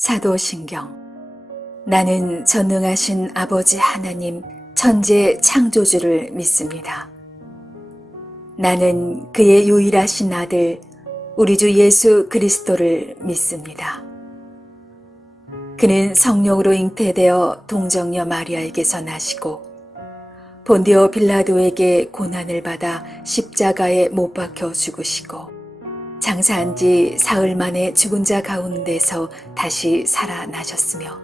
사도신경. 나는 전능하신 아버지 하나님 천재 창조주를 믿습니다. 나는 그의 유일하신 아들 우리 주 예수 그리스도를 믿습니다. 그는 성령으로 잉태되어 동정녀 마리아에게서 나시고 본디오 빌라도에게 고난을 받아 십자가에 못 박혀 죽으시고 장사한 지 사흘 만에 죽은 자 가운데서 다시 살아나셨으며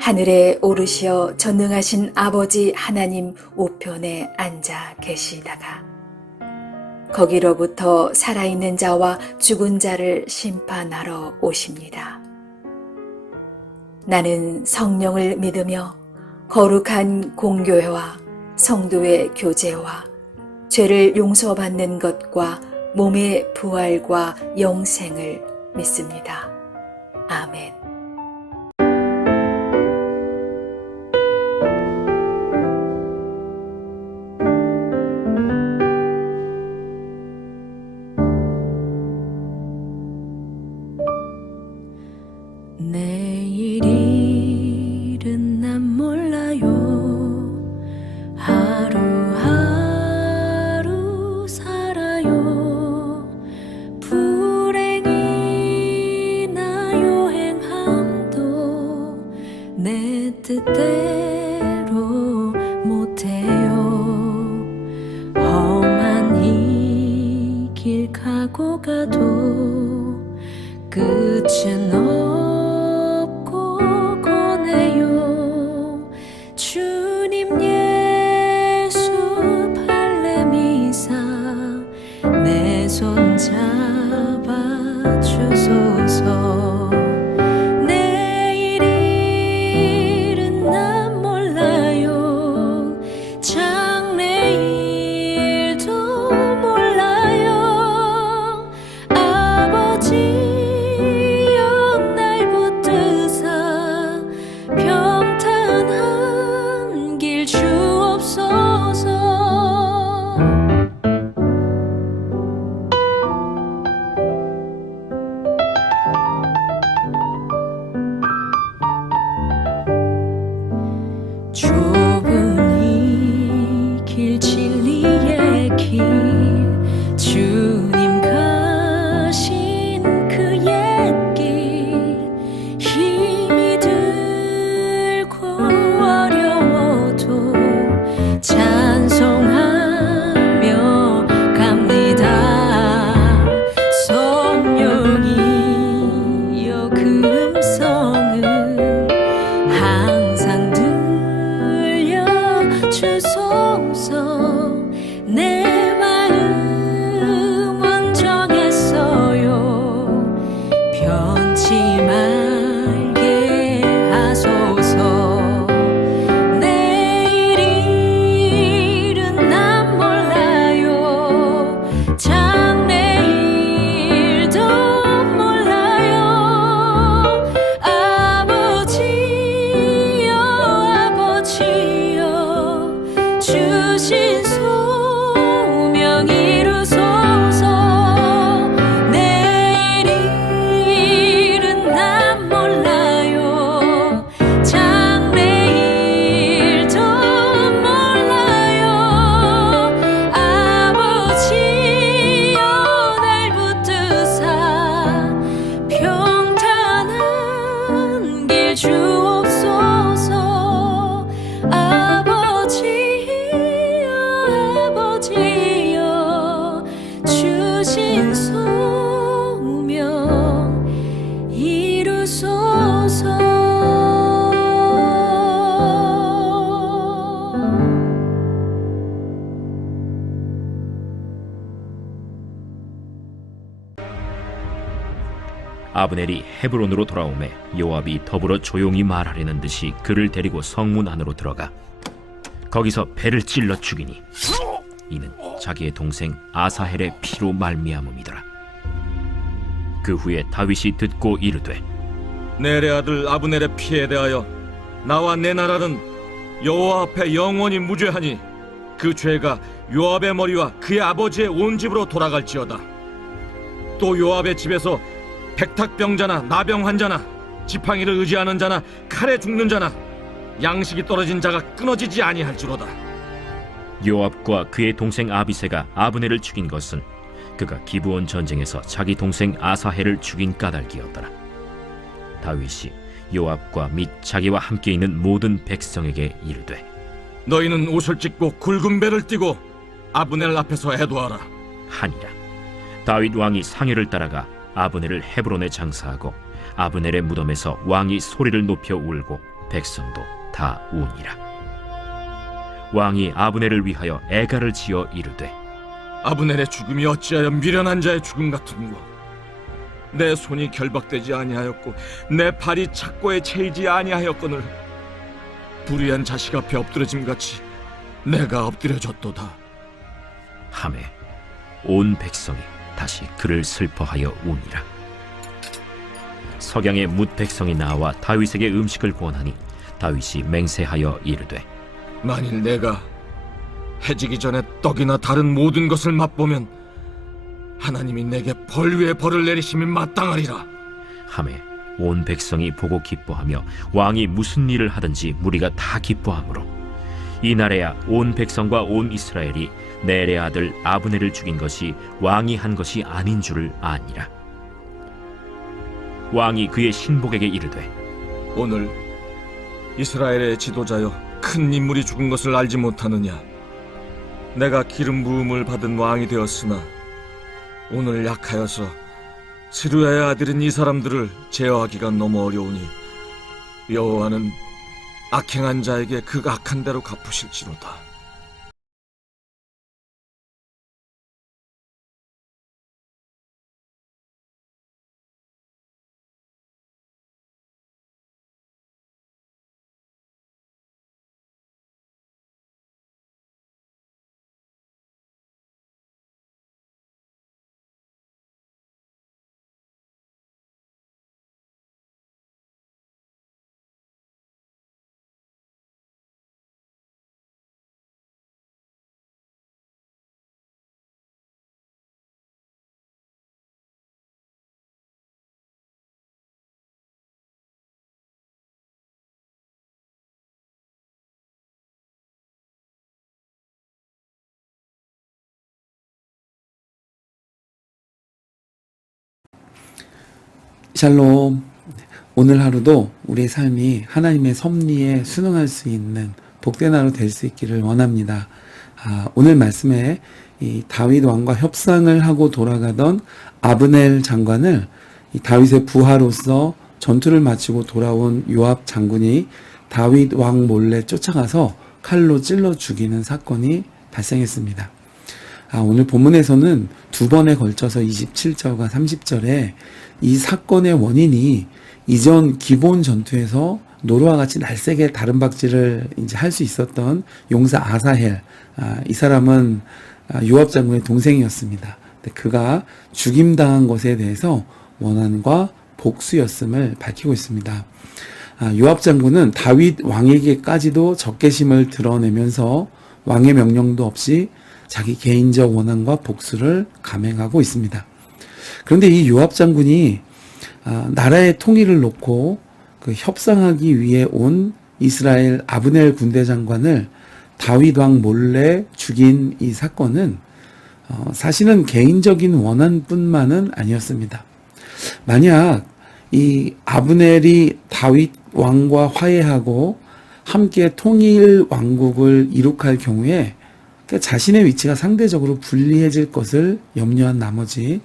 하늘에 오르시어 전능하신 아버지 하나님 우편에 앉아 계시다가 거기로부터 살아있는 자와 죽은 자를 심판하러 오십니다. 나는 성령을 믿으며 거룩한 공교회와 성도의 교제와 죄를 용서받는 것과 몸의 부활과 영생을 믿습니다. 아멘. 내일은 난 몰라요. 하루하루 살아요. 불행이나 여행함도 내 뜻대로 못해요. 험한 이 길 가고 가도 끝은 없고 거네요. 주님 예수 발레미사 내 손 잡아 주소서. 내일은 난 몰라요. 장래일도 몰라요. 아버지여 날 붙드사 평탄한 길 주옵소서. 좁은 이 길 진리의 길 주님 가신 그 옛길 힘이 들고 어려워도 찬송하며 갑니다. 성령이여 그 음성을 항상 주소서. 내 마음 원정했어요. 변치 말게 하소서. 내일은 난 몰라요. 장래일도 몰라요. 아버지여 아버지여 주신 소명 이루소서. 내일은 난 몰라요. 장래일도 몰라요. 아버지여 날 붙드사 평탄한 길 주옵소서. 아버지여 주신 소명 이루소서. 아브넬이 헤브론으로 돌아오매 요압이 더불어 조용히 말하려는 듯이 그를 데리고 성문 안으로 들어가 거기서 배를 찔러 죽이니 이는 자기의 동생 아사헬의 피로 말미암음이더라. 그 후에 다윗이 듣고 이르되 넬의 아들 아브넬의 피에 대하여 나와 내 나라는 여호와 앞에 영원히 무죄하니 그 죄가 요압의 머리와 그의 아버지의 온 집으로 돌아갈지어다. 또 요압의 집에서 백탁병자나 나병 환자나 지팡이를 의지하는 자나 칼에 죽는 자나 양식이 떨어진 자가 끊어지지 아니할지로다. 요압과 그의 동생 아비새가 아브넬을 죽인 것은 그가 기브온 전쟁에서 자기 동생 아사헬을 죽인 까닭이었더라. 다윗이 요압과 및 자기와 함께 있는 모든 백성에게 이르되 너희는 옷을 찢고 굵은 배를 띠고 아브넬 앞에서 애도하라. 하니라. 다윗 왕이 상회를 따라가 아브넬을 헤브론에 장사하고 아브넬의 무덤에서 왕이 소리를 높여 울고 백성도 다 우니라. 왕이 아브넬을 위하여 애가를 지어 이르되 아브넬의 죽음이 어찌하여 미련한 자의 죽음 같은고. 내 손이 결박되지 아니하였고 내 발이 착고에 채이지 아니하였거늘 불의한 자식 앞에 엎드려짐 같이 내가 엎드려졌도다. 하매 온 백성이 다시 그를 슬퍼하여 우니라. 석양에 뭇 백성이 나와 다윗에게 음식을 구원하니 다윗이 맹세하여 이르되 만일 내가 해지기 전에 떡이나 다른 모든 것을 맛보면 하나님이 내게 벌 위에 벌을 내리심이 마땅하리라. 하매 온 백성이 보고 기뻐하며 왕이 무슨 일을 하든지 무리가 다 기뻐하므로 이날에야 온 백성과 온 이스라엘이 넬의 아들 아브넬을 죽인 것이 왕이 한 것이 아닌 줄을 아니라. 왕이 그의 신복에게 이르되 오늘 이스라엘의 지도자여 큰 인물이 죽은 것을 알지 못하느냐. 내가 기름 부음을 받은 왕이 되었으나 오늘 약하여서 스루야의 아들인 이 사람들을 제어하기가 너무 어려우니 여호와는 악행한 자에게 그 악한 대로 갚으실지로다. 샬롬. 오늘 하루도 우리의 삶이 하나님의 섭리에 순응할 수 있는 복된 하루 될 수 있기를 원합니다. 오늘 말씀에 이 다윗 왕과 협상을 하고 돌아가던 아브넬 장관을 이 다윗의 부하로서 전투를 마치고 돌아온 요압 장군이 다윗 왕 몰래 쫓아가서 칼로 찔러 죽이는 사건이 발생했습니다. 오늘 본문에서는 두 번에 걸쳐서 27절과 30절에 이 사건의 원인이 이전 기본 전투에서 노루와 같이 날쌔게 다름박질을 이제 할 수 있었던 용사 아사헬, 이 사람은 요압 장군의 동생이었습니다. 그가 죽임당한 것에 대해서 원한과 복수였음을 밝히고 있습니다. 요압 장군은 다윗 왕에게까지도 적개심을 드러내면서 왕의 명령도 없이 자기 개인적 원한과 복수를 감행하고 있습니다. 그런데 이 요압 장군이 나라의 통일을 놓고 그 협상하기 위해 온 이스라엘 아브넬 군대 장관을 다윗 왕 몰래 죽인 이 사건은 사실은 개인적인 원한뿐만은 아니었습니다. 만약 이 아브넬이 다윗 왕과 화해하고 함께 통일 왕국을 이룩할 경우에 자신의 위치가 상대적으로 불리해질 것을 염려한 나머지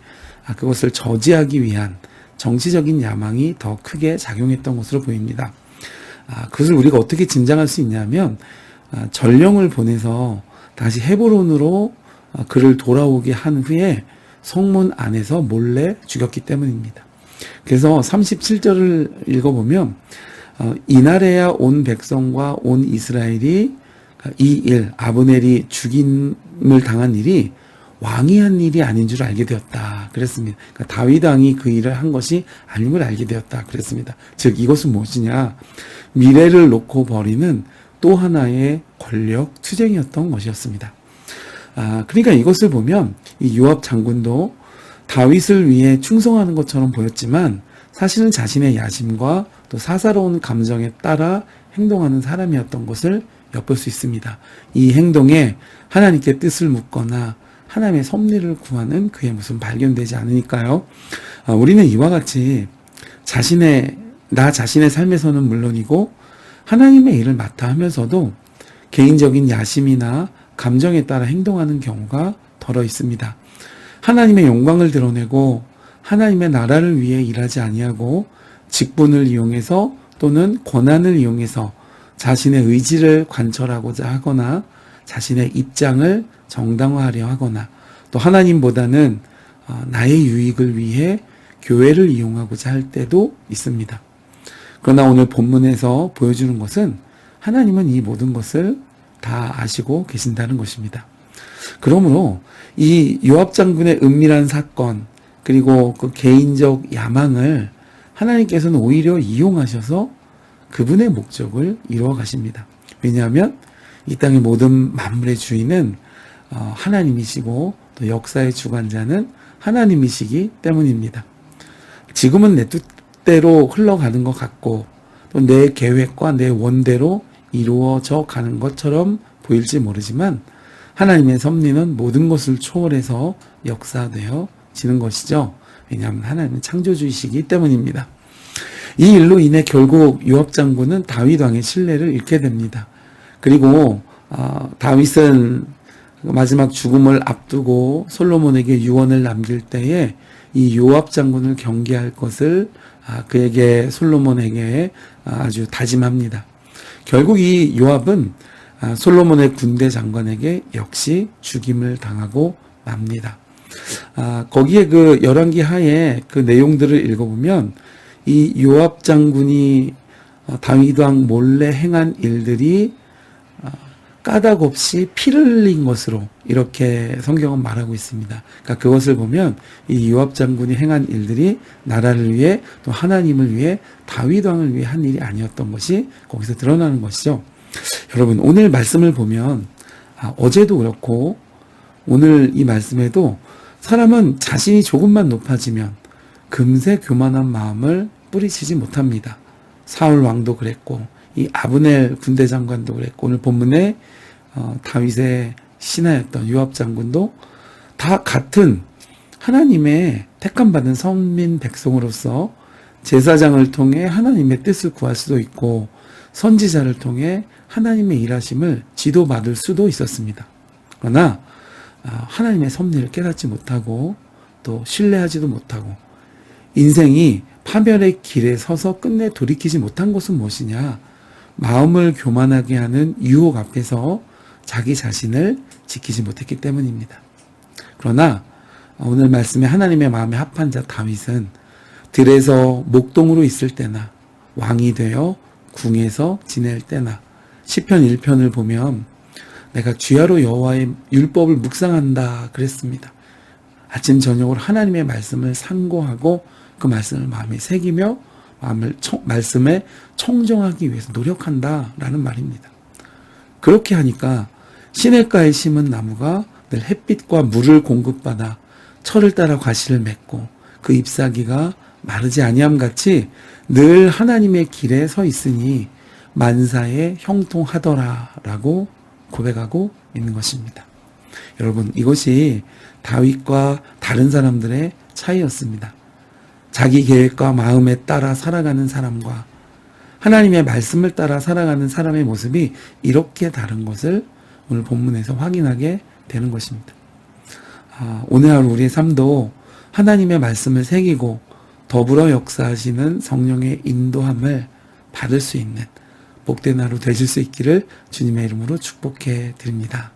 그것을 저지하기 위한 정치적인 야망이 더 크게 작용했던 것으로 보입니다. 그것을 우리가 어떻게 짐작할 수 있냐면 전령을 보내서 다시 헤브론으로 그를 돌아오게 한 후에 성문 안에서 몰래 죽였기 때문입니다. 그래서 37절을 읽어보면 이날에야 온 백성과 온 이스라엘이 이 일, 아브넬이 죽임을 당한 일이 왕이 한 일이 아닌 줄 알게 되었다 그랬습니다. 그러니까 다윗 왕이 그 일을 한 것이 아닌 걸 알게 되었다 그랬습니다. 즉 이것은 무엇이냐, 미래를 놓고 벌이는 또 하나의 권력 투쟁이었던 것이었습니다. 그러니까 이것을 보면 이 요압 장군도 다윗을 위해 충성하는 것처럼 보였지만 사실은 자신의 야심과 또 사사로운 감정에 따라 행동하는 사람이었던 것을 엿볼 수 있습니다. 이 행동에 하나님께 뜻을 묻거나 하나님의 섭리를 구하는 그의 모습은 발견되지 않으니까요. 우리는 이와 같이 나 자신의 삶에서는 물론이고 하나님의 일을 맡아 하면서도 개인적인 야심이나 감정에 따라 행동하는 경우가 덜어 있습니다. 하나님의 영광을 드러내고 하나님의 나라를 위해 일하지 아니하고 직분을 이용해서 또는 권한을 이용해서 자신의 의지를 관철하고자 하거나 자신의 입장을 정당화하려 하거나 또 하나님보다는 나의 유익을 위해 교회를 이용하고자 할 때도 있습니다. 그러나 오늘 본문에서 보여주는 것은 하나님은 이 모든 것을 다 아시고 계신다는 것입니다. 그러므로 이 요압 장군의 은밀한 사건 그리고 그 개인적 야망을 하나님께서는 오히려 이용하셔서 그분의 목적을 이루어 가십니다. 왜냐하면 이 땅의 모든 만물의 주인은 하나님이시고 또 역사의 주관자는 하나님이시기 때문입니다. 지금은 내 뜻대로 흘러가는 것 같고 또 내 계획과 내 원대로 이루어져 가는 것처럼 보일지 모르지만 하나님의 섭리는 모든 것을 초월해서 역사되어지는 것이죠. 왜냐하면 하나님은 창조주이시기 때문입니다. 이 일로 인해 결국 요압 장군은 다윗 왕의 신뢰를 잃게 됩니다. 그리고 다윗은 마지막 죽음을 앞두고 솔로몬에게 유언을 남길 때에 이 요압 장군을 경계할 것을 그에게 솔로몬에게 아주 다짐합니다. 결국 이 요압은 솔로몬의 군대 장관에게 역시 죽임을 당하고 맙니다. 거기에 그 열왕기 하에 그 내용들을 읽어보면 이 요압 장군이 다윗 왕 몰래 행한 일들이 까닭 없이 피를 흘린 것으로 이렇게 성경은 말하고 있습니다. 그러니까 그것을 보면 이 요압 장군이 행한 일들이 나라를 위해 또 하나님을 위해 다윗 왕을 위해 한 일이 아니었던 것이 거기서 드러나는 것이죠. 여러분 오늘 말씀을 보면 어제도 그렇고 오늘 이 말씀에도 사람은 자신이 조금만 높아지면 금세 교만한 마음을 뿌리치지 못합니다. 사울 왕도 그랬고 이 아브넬 군대 장관도 그랬고 오늘 본문에 다윗의 신하였던 요압 장군도 다 같은 하나님의 택함받은 선민 백성으로서 제사장을 통해 하나님의 뜻을 구할 수도 있고 선지자를 통해 하나님의 일하심을 지도받을 수도 있었습니다. 그러나 하나님의 섭리를 깨닫지 못하고 또 신뢰하지도 못하고 인생이 파멸의 길에 서서 끝내 돌이키지 못한 것은 무엇이냐? 마음을 교만하게 하는 유혹 앞에서 자기 자신을 지키지 못했기 때문입니다. 그러나 오늘 말씀에 하나님의 마음에 합한 자 다윗은 들에서 목동으로 있을 때나 왕이 되어 궁에서 지낼 때나 시편 1편을 보면 내가 주야로 여호와의 율법을 묵상한다 그랬습니다. 아침 저녁으로 하나님의 말씀을 상고하고 그 말씀을 마음에 새기며 말씀에 청정하기 위해서 노력한다라는 말입니다. 그렇게 하니까 시냇가에 심은 나무가 늘 햇빛과 물을 공급받아 철을 따라 과실을 맺고 그 잎사귀가 마르지 아니함 같이 늘 하나님의 길에 서 있으니 만사에 형통하더라라고 고백하고 있는 것입니다. 여러분 이것이 다윗과 다른 사람들의 차이였습니다. 자기 계획과 마음에 따라 살아가는 사람과 하나님의 말씀을 따라 살아가는 사람의 모습이 이렇게 다른 것을 오늘 본문에서 확인하게 되는 것입니다. 오늘 하루 우리의 삶도 하나님의 말씀을 새기고 더불어 역사하시는 성령의 인도함을 받을 수 있는 복된 하루 되실 수 있기를 주님의 이름으로 축복해 드립니다.